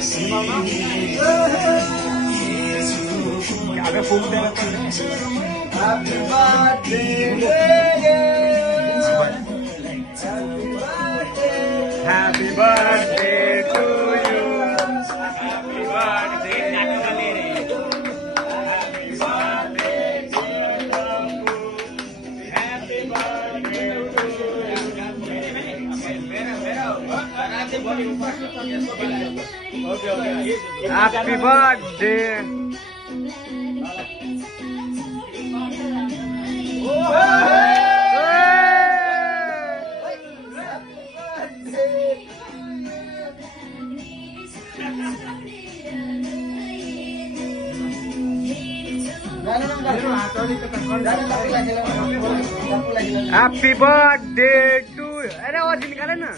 Happy birthday to you. Happy birthday, Happy birthday, happy birthday to you. Happy birthday. Happy birthday to you. अरे और निकाला ना